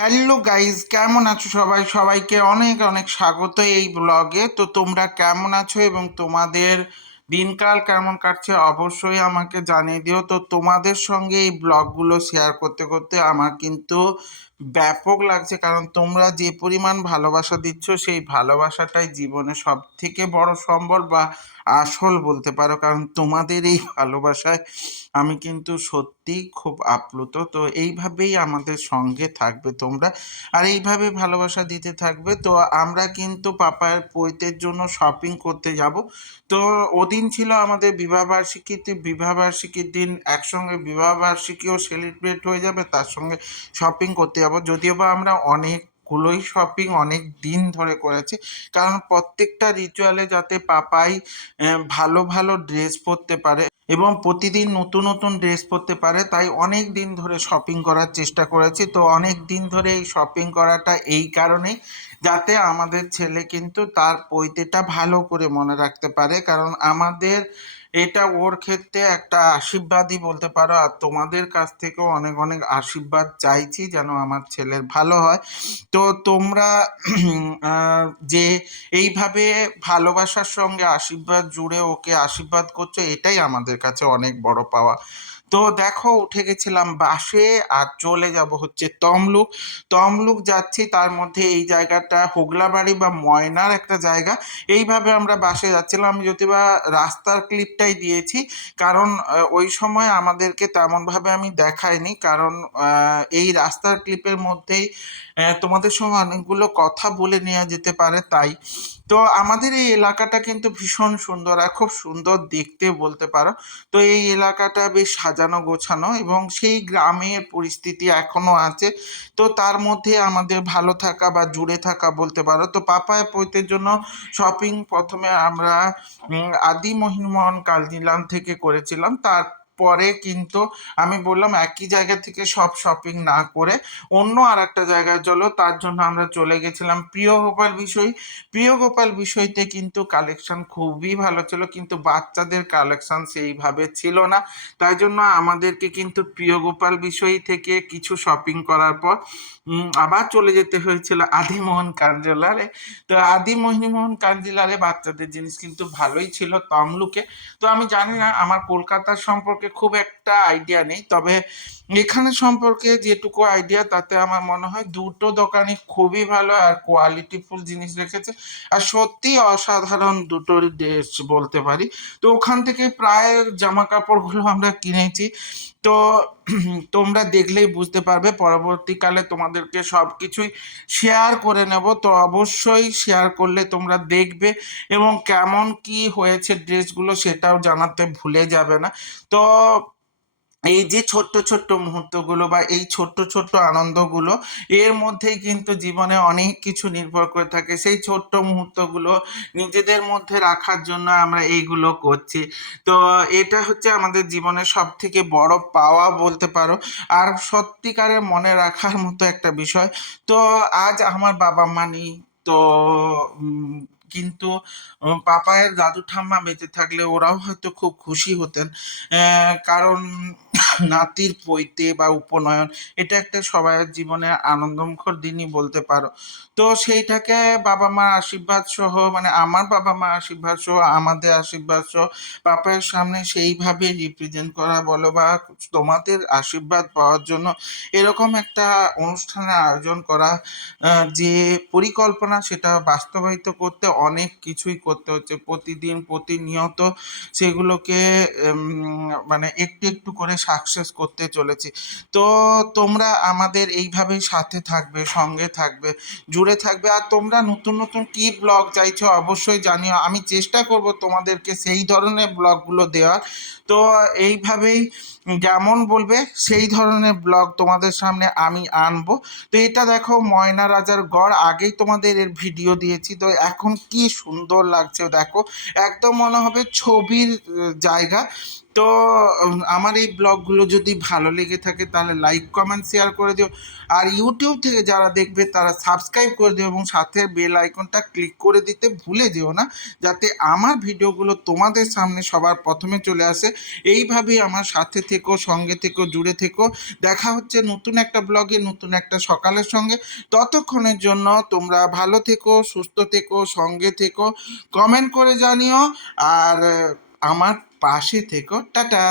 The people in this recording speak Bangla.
হ্যালো গাইজ কেমন আছো সবাই? সবাইকে অনেক অনেক স্বাগত এই ব্লগে। তো তোমরা কেমন আছো এবং তোমাদের দিনকাল কেমন কাটছে অবশ্যই আমাকে জানিয়ে দিও। তো তোমাদের সঙ্গে এই ব্লগগুলো শেয়ার করতে করতে আমার কিন্তু ব্যাপক লাগছে, কারণ তোমরা যে পরিমাণ ভালোবাসা দিচ্ছ, সেই ভালোবাসাটাই জীবনে সব থেকে বড় সম্বল বা আসল বলতে পারো। কারণ তোমাদের এই ভালোবাসায় আমি কিন্তু সত্যি খুব আপ্লুত। তো এইভাবেই আমাদের সঙ্গে থাকবে তোমরা। আর এইভাবে ভালোবাসা দিতে থাকবে, তো আমরা কিন্তু পাপার পৈতের জন্য শপিং করতে যাব। তো ওদিন ছিল আমাদের বিবাহবার্ষিকীতে বিবাহবার্ষিকীর দিন একসঙ্গে বিবাহবার্ষিকীও সেলিব্রেট হয়ে যাবে, তার সঙ্গে শপিং করতে যাব। যদিও বা আমরা অনেকগুলোই শপিং অনেক দিন ধরে করেছি, কারণ প্রত্যেকটা রিচুয়ালে যাতে পাপাই ভালো ভালো ড্রেস পরতে পারে এবং প্রতিদিন নতুন নতুন ড্রেস পরতে পারে, তাই অনেক দিন ধরে শপিং করার চেষ্টা করেছি। তো অনেক দিন ধরে এই শপিং করাটা এই কারণেই যাতে আমাদের ছেলে কিন্তু তার পৈতেটা ভালো করে মনে রাখতে পারে, কারণ আমাদের এটা ওর ক্ষেত্রে একটা আশীর্বাদই বলতে পারো, আর তোমাদের কাছ থেকেও অনেক অনেক আশীর্বাদ চাইছি যেন আমার ছেলের ভালো হয়। তো তোমরা যে এইভাবে ভালোবাসার সঙ্গে আশীর্বাদ জুড়ে ওকে আশীর্বাদ করছ, এটাই আমাদের কাছে অনেক বড় পাওয়া। তো দেখো, উঠে গেছিলাম বাসে আর চলে যাব হচ্ছে তমলুক। তমলুক যাচ্ছি, তার মধ্যে এই জায়গাটা হোগলাবাড়ি বা ময়নার একটা জায়গা। এইভাবে আমরা বাসে যাচ্ছিলাম আমি যদি বা রাস্তার ক্লিপটাই দিয়েছি, কারণ ওই সময় আমাদেরকে তেমনভাবে আমি দেখাইনি, কারণ এই রাস্তার ক্লিপের মধ্যেই তোমাদের সঙ্গে অনেকগুলো কথা বলে নেওয়া যেতে পারে, তাই। তো আমাদের এই এলাকাটা কিন্তু ভীষণ সুন্দর আর খুব সুন্দর দেখতে বলতে পারো। তো এই এলাকাটা বেশ সাজানো গোছানো এবং সেই গ্রামের পরিস্থিতি এখনও আছে। তো তার মধ্যে আমাদের ভালো থাকা বা জুড়ে থাকা বলতে পারো। তো পাপায় পৈতের জন্য শপিং প্রথমে আমরা আদি মহিমোহন কালজিলাম থেকে করেছিলাম। তারপরে কিন্তু আমি বললাম একই জায়গা থেকে সব শপিং না করে অন্য আর একটা জায়গায় চলো। তার জন্য আমরা চলে গেছিলাম প্রিয় গোপাল বিষয়। প্রিয় গোপাল বিষয়তে কিন্তু কালেকশন খুবই ভালো ছিল, কিন্তু বাচ্চাদের কালেকশন সেইভাবে ছিল না। তাই জন্য আমাদেরকে কিন্তু প্রিয় গোপাল বিষয় থেকে কিছু শপিং করার পর আবার চলে যেতে হয়েছিল আদিমোহন কাঞ্জলারে তো আদি মোহিনীমোহন বাচ্চাদের জিনিস কিন্তু ভালোই ছিল তমলুকে। তো আমি জানি না, আমার কলকাতার সম্পর্কে খুব একটা আইডিয়া নেই। তবে এখানে সম্পর্কে যেটুকু আইডিয়া তাতে আমার মনে হয় দুটো দোকানই খুবই ভালো আর কোয়ালিটিফুল জিনিস রেখেছে। আর সত্যি অসাধারণ দুটো ড্রেস বলতে পারি। তো ওখান থেকে প্রায় জামা কাপড়গুলো আমরা কিনেছি। তো তোমরা দেখলেই বুঝতে পারবে, পরবর্তীকালে তোমাদেরকে সব কিছুই শেয়ার করে নেব। তো অবশ্যই শেয়ার করলে তোমরা দেখবে এবং কেমন কি হয়েছে ড্রেসগুলো সেটাও জানাতে ভুলে যাবে না। তো এই যে ছোট্ট ছোট্ট মুহূর্তগুলো বা এই ছোট্ট ছোট্ট আনন্দগুলো, এর মধ্যেই কিন্তু জীবনে অনেক কিছু নির্ভর করে থাকে। সেই ছোট্ট মুহূর্তগুলো নিজেদের মধ্যে রাখার জন্য আমরা এইগুলো করছি। তো এটা হচ্ছে আমাদের জীবনের সব থেকে বড় পাওয়া বলতে পারো। আর সত্যিকারের মনে রাখার মতো একটা বিষয়। তো আজ আমার বাবা মা তো কিন্তু পাপায়ের দাদু ঠাম্মা বেঁচে থাকলে ওরাও হয়তো খুব খুশি হতেন। কারণ নাতির পৈতে বা উপনয়ন, এটা একটা সবার জীবনে আনন্দমুখর দিনই বলতে পারো। তো সেইটাকে বাবা মার আশীর্বাদ সহ মানে আমার বাবা মার আশীর্বাদ সহ, আমাদের আশীর্বাদ সহ, বাপের সামনে সেইভাবে রিপ্রেজেন্ট করা বলো বা তোমাদের আশীর্বাদ পাওয়ার জন্য এরকম একটা অনুষ্ঠানের আয়োজন করা যে পরিকল্পনা সেটা বাস্তবায়িত করতে অনেক কিছুই করতে হচ্ছে। প্রতিদিন প্রতিনিয়ত সেগুলোকে মানে একটু একটু করে সাকসেস করতে চলেছি। তো তোমরা আমাদের এইভাবেই সাথে থাকবে, সঙ্গে থাকবে, জুড়ে থাকবে। আর তোমরা নতুন নতুন কি ব্লগ চাইছো অবশ্যই জানিও। আমি চেষ্টা করব তোমাদেরকে সেই ধরনের ব্লগগুলো দেওয়ার। তো এইভাবেই যেমন বলবে, সেই ধরনের ব্লগ তোমাদের সামনে আমি আনব। তো এটা দেখো ময়না রাজার গড়। আগেই তোমাদের এর ভিডিও দিয়েছি। তো এখন কি সুন্দর লাগছে দেখো। একদম মনে হবে ছবির জায়গা। তো আমার এই ব্লগগুলো যদি ভালো লেগে থাকে তাহলে লাইক কমেন্ট শেয়ার করে দিও। আর ইউটিউব থেকে যারা দেখবে তারা সাবস্ক্রাইব করে দিও এবং সাথে বেল আইকনটা ক্লিক করে দিতে ভুলে যেও না, যাতে আমার ভিডিওগুলো তোমাদের সামনে সবার প্রথমে চলে আসে। এইভাবেই আমার সাথে থেকো, সঙ্গে থেকো, জুড়ে থেকো। দেখা হচ্ছে নতুন একটা ব্লগে, নতুন একটা সকালের সঙ্গে। ততক্ষণের জন্য তোমরা ভালো থেকো, সুস্থ থেকো, সঙ্গে থেকো। কমেন্ট করে জানিও। আর আমার পাশে থেকো টাটা!